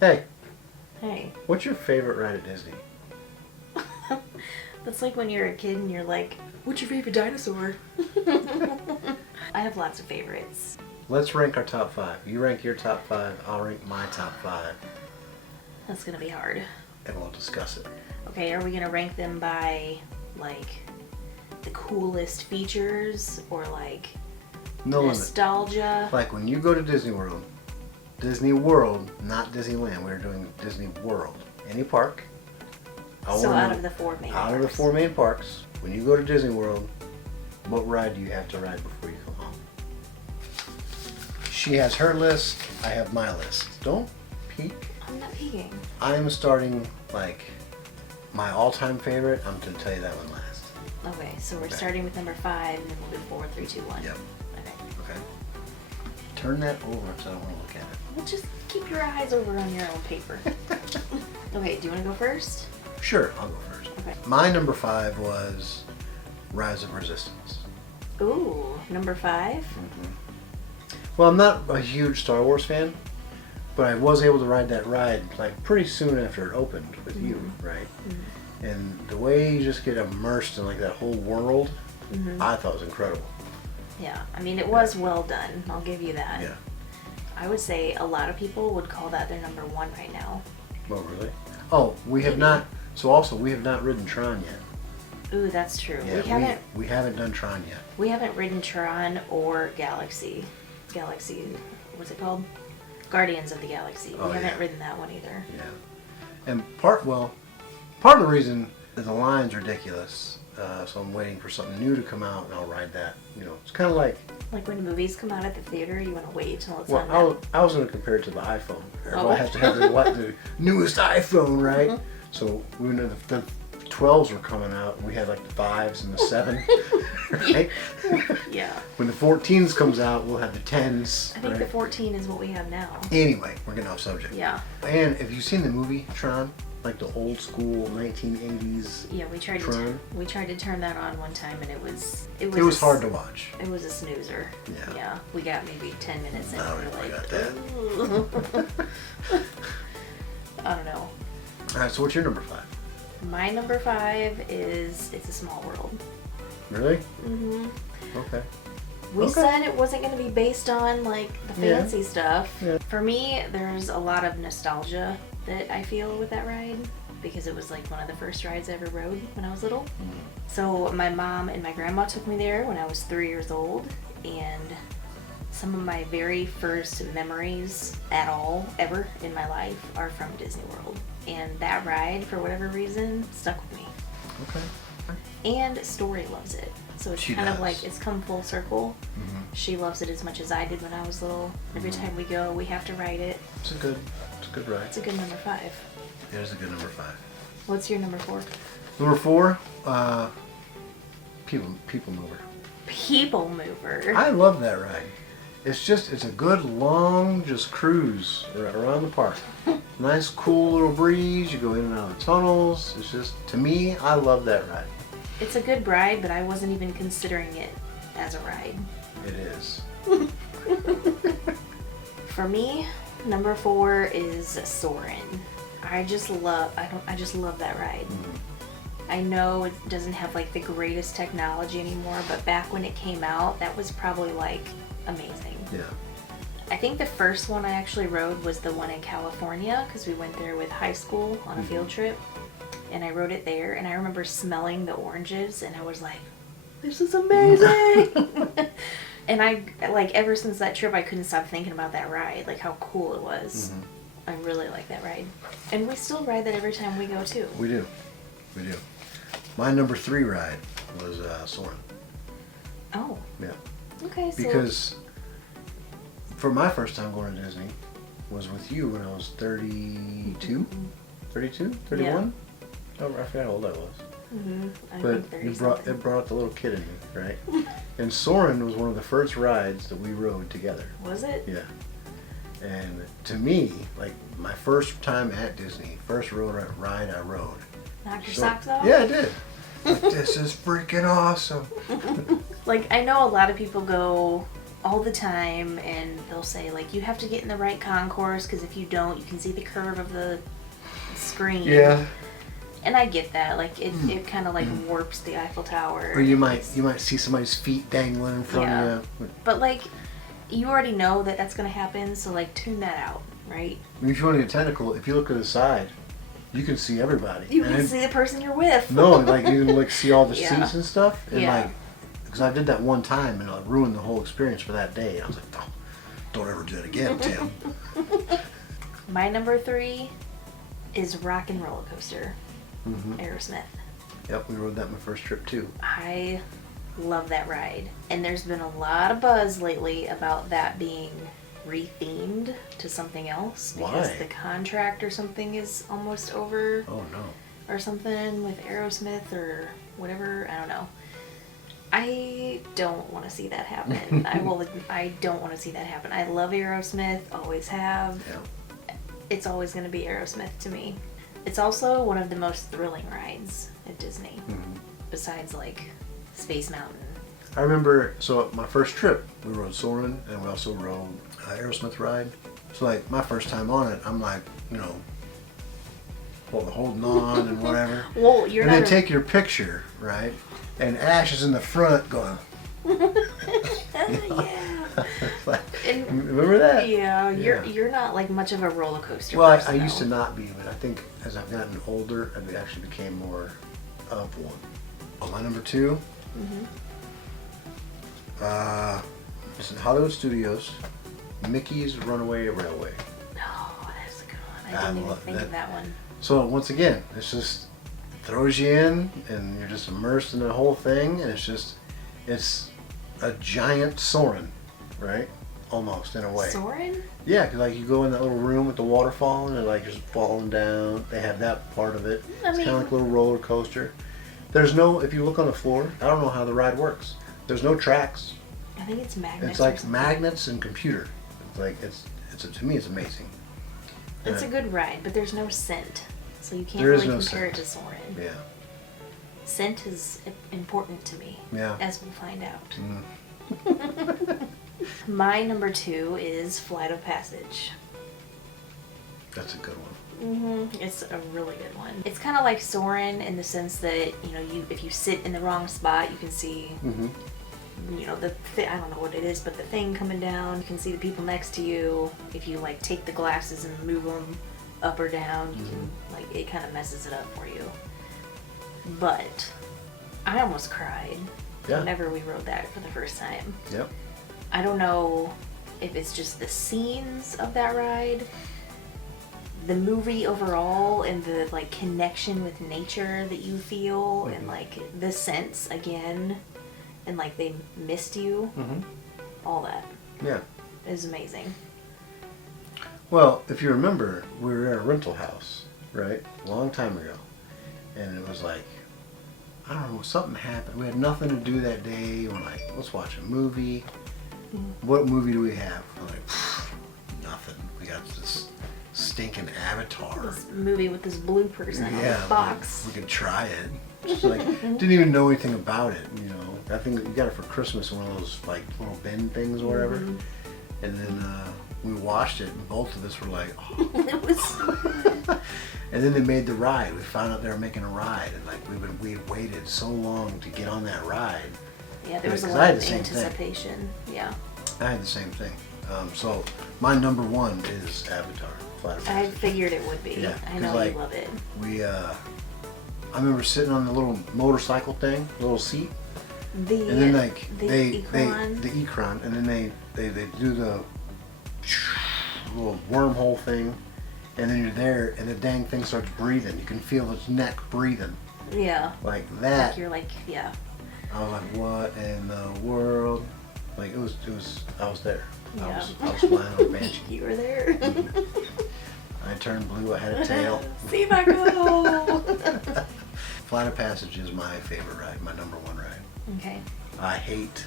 Hey, Hey. what's your favorite ride at Disney? That's like when you're a kid and you're like, what's your favorite dinosaur? I have lots of favorites. Let's rank our top 5. You rank your top 5, I'll rank my top 5, That's gonna be hard. and we'll discuss it. Okay, are we gonna rank them by, like, the coolest features or, like, No limit. nostalgia? Like when you go to Disney World, not Disneyland, we're doing Disney World. Any park. So out of the 4 main Out of the 4 main parks, when you go to Disney World, what ride do you have to ride before you come home? She has her list, I have my list. Don't peek. I'm not peeking. I'm starting, like, my all-time favorite. I'm going to tell you that one last. Okay, so we're Okay. starting with number 5 and then we'll do 4, 3, 2, 1. Yep. Okay. Okay. Turn that over because I don't want to look at it. Well, just keep your eyes over on your own paper. Okay, do you want to go first? Sure, I'll go first. Okay. My number 5 was Rise of Resistance. Ooh, number 5? Well, I'm not a huge Star Wars fan, but I was able to ride that ride like pretty soon after it opened with you, right? And the way you just get immersed in like that whole world, I thought was incredible. Yeah, I mean, it was well done. I'll give you that. Yeah. I would say a lot of people would call that their number 1 right now. Oh, really? Oh, we have Maybe. not. So also, we have not ridden Tron yet. Ooh, that's true. Yeah, we haven't done Tron yet. We haven't ridden Tron or Galaxy, what's it called? Guardians of the Galaxy. Oh, We haven't yeah. ridden that one either. Yeah. And part of the reason is the line's ridiculous. So I'm waiting for something new to come out, and I'll ride that. You know, it's kind of like. Like when movies come out at the theater, you want to wait till it's Well, on. I was going to compare it to the iPhone. Everybody Oh. has to have the newest iPhone, right? So when the 12s were coming out, we had like the 5s and the 7, right? Yeah. When the 14s comes out, we'll have the 10s, I think right? the 14 is what we have now. Anyway, we're getting off subject. Yeah. And have you seen the movie Tron? Like the old school 1980s Yeah, we tried Tron? to turn that on one time and it was It was hard to watch. It was a snoozer. Yeah. Yeah. We got maybe 10 minutes in No, and I we're got like, that. I don't know. All right, so what's your number 5? My number 5 is It's a Small World. Really? Mm-hmm. Okay. We Okay. said it wasn't going to be based on like the Yeah. fancy stuff. Yeah. For me, there's a lot of nostalgia that I feel with that ride because it was like one of the first rides I ever rode when I was little. So my mom and my grandma took me there when I was 3 years old, and some of my very first memories at all ever in my life are from Disney World. And that ride, for whatever reason, stuck with me. Okay. And Story loves it. So it's She kind of does. like, it's come full circle. She loves it as much as I did when I was little. Every time we go, we have to ride it. It's a good ride. It's a good number 5. It is a good number 5. What's your number 4? Number 4, People Mover. People Mover. I love that ride. It's a good long just cruise around the park. Nice cool little breeze. You go in and out of the tunnels. It's just, to me, I love that ride. It's a good ride, but I wasn't even considering it as a ride. It is. For me, number 4 is Soarin'. I just love that ride. I know it doesn't have like the greatest technology anymore, but back when it came out, that was probably like amazing. Yeah. I think the first one I actually rode was the one in California because we went there with high school on a field trip, and I rode it there, and I remember smelling the oranges and I was like, this is amazing. And I, like, ever since that trip I couldn't stop thinking about that ride, like how cool it was. I really like that ride, and we still ride that every time we go too. We do. My number 3 ride was Soarin'. Oh, Yeah. okay. So Because for my first time going to Disney was with you when I was 32? 32? 31? Oh, I forgot how old I was. I But think 30 it brought the little kid in me, right? And Soarin' was one of the first rides that we rode together. Was it? Yeah. And to me, like my first time at Disney, first ride I rode. Knocked your So- socks off? Yeah, I did. Like, this is freaking awesome. Like, I know a lot of people go all the time, and they'll say like you have to get in the right concourse because if you don't, you can see the curve of the screen. Yeah. And I get that. Like it kind of like warps the Eiffel Tower. Or you might see somebody's feet dangling in front of you. But like you already know that that's gonna happen, so like tune that out, right? I mean, if you want to get technical, if you look to the side, you can see everybody. You can see the person you're with. No, like you can like see all the Yeah. seats and stuff, and Yeah. like, because I did that one time and it ruined the whole experience for that day. I was like, oh, don't ever do that again, Tim. My number 3 is Rock and Roller Coaster, Aerosmith. Yep, we rode that my first trip too. I love that ride, and there's been a lot of buzz lately about that being rethemed to something else because Why? the contract or something is almost over. Oh no. Or something with Aerosmith or whatever. I don't know. I don't want to see that happen. I don't want to see that happen. I love Aerosmith, always have. Yeah. It's always going to be Aerosmith to me. It's also one of the most thrilling rides at Disney, besides like Space Mountain. I remember, so my first trip, we rode Soarin', and we also rode Aerosmith ride. So like my first time on it, I'm like, you know, holding on and whatever. Well, you're and not. they take your picture, right? And Ash is in the front going. Yeah. Like, And- remember that? Yeah, Yeah. you're not like much of a roller coaster Well, person. I used to though. not be, but I think as I've gotten older, I actually became more of one. On my number 2, it's in Hollywood Studios, Mickey's Runaway Railway. Oh, that's a good one. I I didn't even love think of that one. So once again, it's just throws you in, and you're just immersed in the whole thing, and it's a giant Soarin', right? Almost in a way. Soarin'? Yeah, 'cause like you go in that little room with the waterfall, and they're like just falling down. They have that part of it. I It's kind mean- of like a little roller coaster. There's no, if you look on the floor, I don't know how the ride works. There's no tracks. I think it's magnets. It's or like something. magnets and computer. It's like to me, it's amazing. It's a Yeah. good ride, but there's no scent, so you can't There is really no compare scent. it to Soarin'. Yeah, Scent is important to me, yeah. as we'll find out. Mm. My number 2 is Flight of Passage. That's a good one. It's a really good one. It's kind of like Soarin' in the sense that if you sit in the wrong spot, you can see I don't know what it is, but the thing coming down. You can see the people next to you. If you like take the glasses and move them up or down, you can like it kind of messes it up for you. But I almost cried Yeah. whenever we rode that for the first time. Yep. I don't know if it's just the scenes of that ride, the movie overall, and the like connection with nature that you feel, and like the sense again, and like they missed you. All that Yeah. is amazing. Well, if you remember, we were in a rental house, right? A long time ago. And it was like, I don't know, something happened. We had nothing to do that day. We're like, let's watch a movie. What movie do we have? We're like, nothing. We got this stinking Avatar. This movie with this blue person on the box. We could try it. Just like, didn't even know anything about it, you know. I think we got it for Christmas in one of those like little bin things or whatever. And then we watched it, and both of us were like, oh. It was. And then they made the ride. We found out they were making a ride, and like we waited so long to get on that ride. Yeah, there was a Because I lot had of the same thing. anticipation. Yeah. I had the same thing. So my number 1 is Avatar. Flight of I Passage. figured it would be. Yeah, I 'cause, know like, you love it. We I remember sitting on the little motorcycle thing, little seat, The and then like the the Ikran. Ikran, and then they do the little wormhole thing, and then you're there, and the dang thing starts breathing. You can feel its neck breathing Yeah. like that. Like you're like, yeah. I was like, what in the world? Like it was. I was there. Yeah. I was flying on a banshee. You were there. I turned blue. I had a tail. See if I go. Flight of Passage is my favorite ride. My number 1 ride. Okay. I hate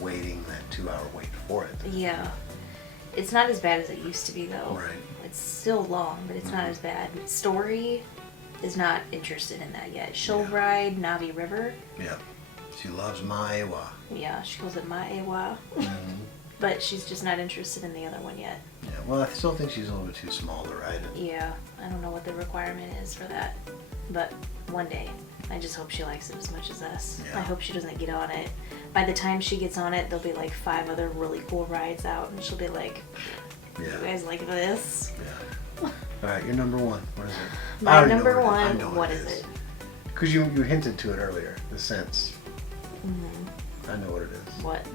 waiting that 2-hour wait for it. Yeah. It's not as bad as it used to be though. Right. It's still long, but it's not as bad. Story is not interested in that yet. Shoal Yeah. Ride, Navi River, Yeah. She loves Maewa. Yeah, she calls it Maewa. But she's just not interested in the other one yet. Yeah, well, I still think she's a little bit too small to ride it. Yeah, I don't know what the requirement is for that. But one day, I just hope she likes it as much as us. Yeah. I hope she doesn't get on it. By the time she gets on it, there'll be like 5 other really cool rides out, and she'll be like, Yeah. you guys like this? Yeah. All right, your number one. What is it? My number one, what is it? Because you hinted to it earlier, the sense. Mm-hmm. I know what it is. What?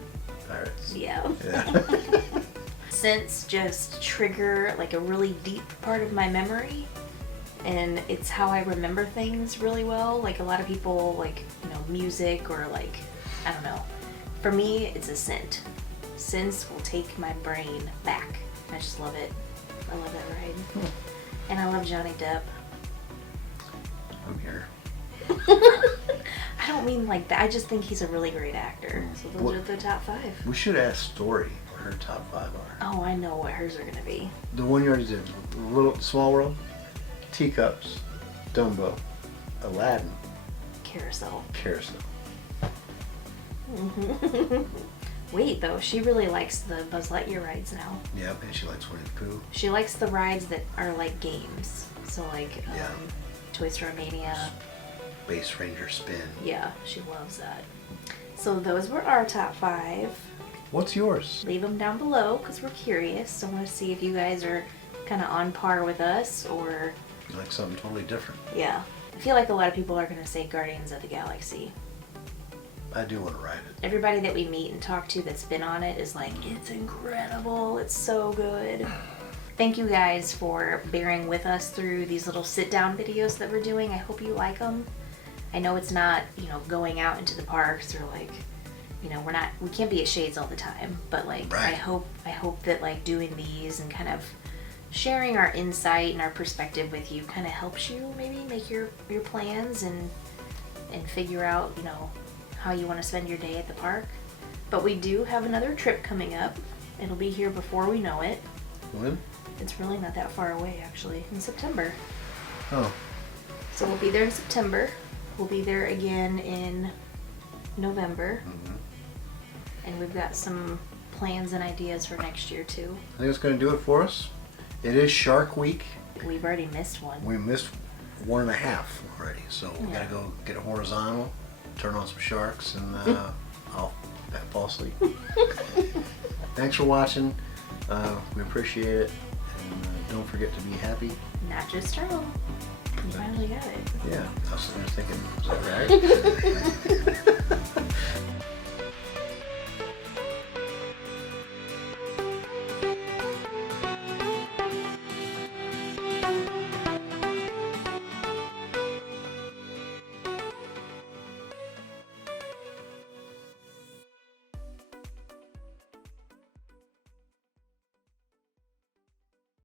Pirates. Yeah. Yeah. Scents just trigger like a really deep part of my memory, and it's how I remember things really well. Like a lot of people, like, you know, music or like, I don't know. For me, it's a scent. Scents will take my brain back. I just love it. I love that ride. And I love Johnny Depp. I'm here. I don't mean like that. I just think he's a really great actor. So those What- are the top 5. We should ask Story what her top 5 are. Oh, I know what hers are gonna be. The one you already did. Small World, Teacups, Dumbo, Aladdin, Carousel. Carousel. Wait, though, she really likes the Buzz Lightyear rides now. Yep, and she likes Winnie the Pooh. She likes the rides that are like games. So like Yeah. Toy Story Mania. Base Ranger Spin. Yeah, she loves that. So those were our top 5. What's yours? Leave them down below because we're curious. I want to see if you guys are kind of on par with us or... You like something totally different. Yeah. I feel like a lot of people are going to say Guardians of the Galaxy. I do want to ride it. Everybody that we meet and talk to that's been on it is like, it's incredible, it's so good. Thank you guys for bearing with us through these little sit-down videos that we're doing. I hope you like them. I know it's not, you know, going out into the parks or like, you know, we can't be at Shades all the time, but like, Right. I hope that like doing these and kind of sharing our insight and our perspective with you kind of helps you maybe make your plans and figure out, you know, how you want to spend your day at the park. But we do have another trip coming up. It'll be here before we know it. When? It's really not that far away, actually, in September. Oh. So we'll be there in September. We'll be there again in November. Mm-hmm. And we've got some plans and ideas for next year, too. I think it's going to do it for us. It is Shark Week. We've already missed one. We missed 1.5 already, so we Yeah. got to go get a horizontal, turn on some sharks, and I'll fall asleep. Thanks for watching. We appreciate it. And don't forget to be happy. Not just turtle. You finally got it. Yeah, I was thinking, is that right?